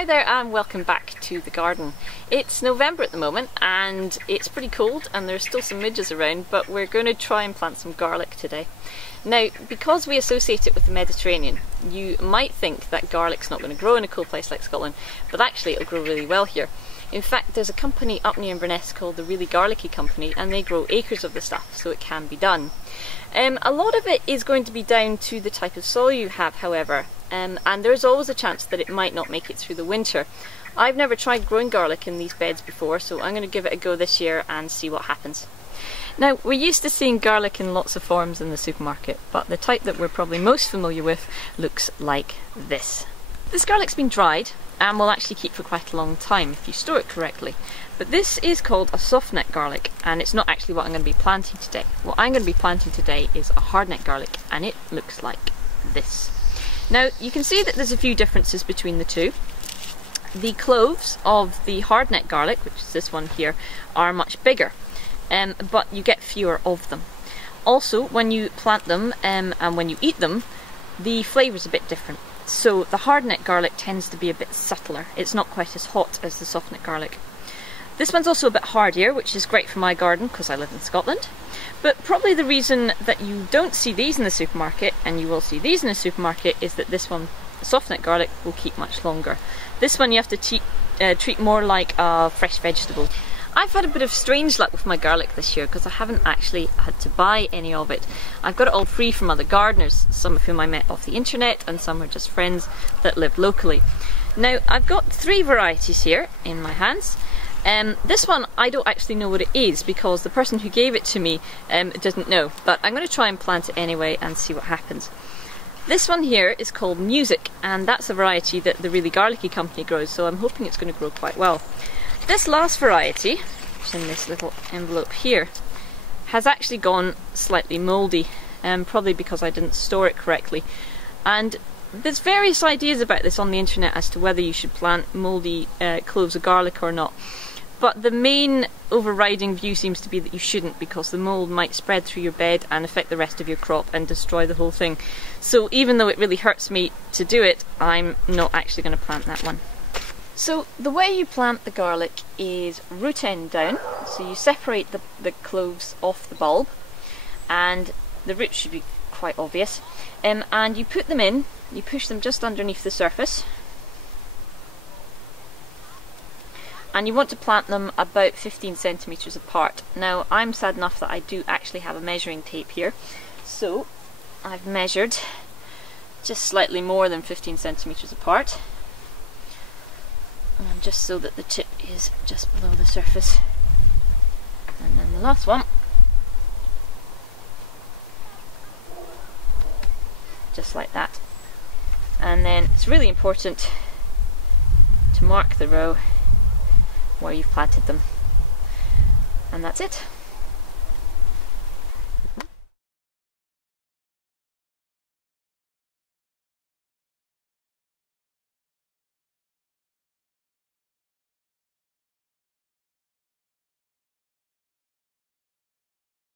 Hi there and welcome back to the garden. It's November at the moment and it's pretty cold and there's still some midges around, but we're going to try and plant some garlic today. Now, because we associate it with the Mediterranean, you might think that garlic's not going to grow in a cold place like Scotland, but actually it'll grow really well here. In fact, there's a company up near Inverness called the Really Garlicky Company, and they grow acres of the stuff, so it can be done. A lot of it is going to be down to the type of soil you have, however, and there's always a chance that it might not make it through the winter. I've never tried growing garlic in these beds before, so I'm going to give it a go this year and see what happens. Now, we're used to seeing garlic in lots of forms in the supermarket, but the type that we're probably most familiar with looks like this. This garlic's been dried and will actually keep for quite a long time if you store it correctly. But this is called a softneck garlic, and it's not actually what I'm going to be planting today. What I'm going to be planting today is a hardneck garlic, and it looks like this. Now, you can see that there's a few differences between the two. The cloves of the hardneck garlic, which is this one here, are much bigger, but you get fewer of them. Also, when you plant them and when you eat them, the flavour's a bit different. So the hardneck garlic tends to be a bit subtler. It's not quite as hot as the softneck garlic. This one's also a bit hardier, which is great for my garden because I live in Scotland. But probably the reason that you don't see these in the supermarket, and you will see these in the supermarket, is that this one, the softneck garlic, will keep much longer. This one you have to treat more like a fresh vegetable. I've had a bit of strange luck with my garlic this year because I haven't actually had to buy any of it. I've got it all free from other gardeners, some of whom I met off the internet and some are just friends that live locally. Now, I've got 3 varieties here in my hands. This one I don't actually know what it is because the person who gave it to me doesn't know, but I'm going to try and plant it anyway and see what happens. This one here is called Music, and that's a variety that the Really Garlicky Company grows, so I'm hoping it's going to grow quite well. This last variety, which is in this little envelope here, has actually gone slightly mouldy, probably because I didn't store it correctly. And there's various ideas about this on the internet as to whether you should plant mouldy cloves of garlic or not. But the main overriding view seems to be that you shouldn't, because the mould might spread through your bed and affect the rest of your crop and destroy the whole thing. So even though it really hurts me to do it, I'm not actually going to plant that one. So the way you plant the garlic is root end down, so you separate the cloves off the bulb, and the roots should be quite obvious, and you put them in, you push them just underneath the surface, and you want to plant them about 15 centimetres apart. Now, I'm sad enough that I do actually have a measuring tape here, so I've measured just slightly more than 15 centimetres apart. And just so that the tip is just below the surface. And then the last one, just like that. And then it's really important to mark the row where you've planted them. And that's it.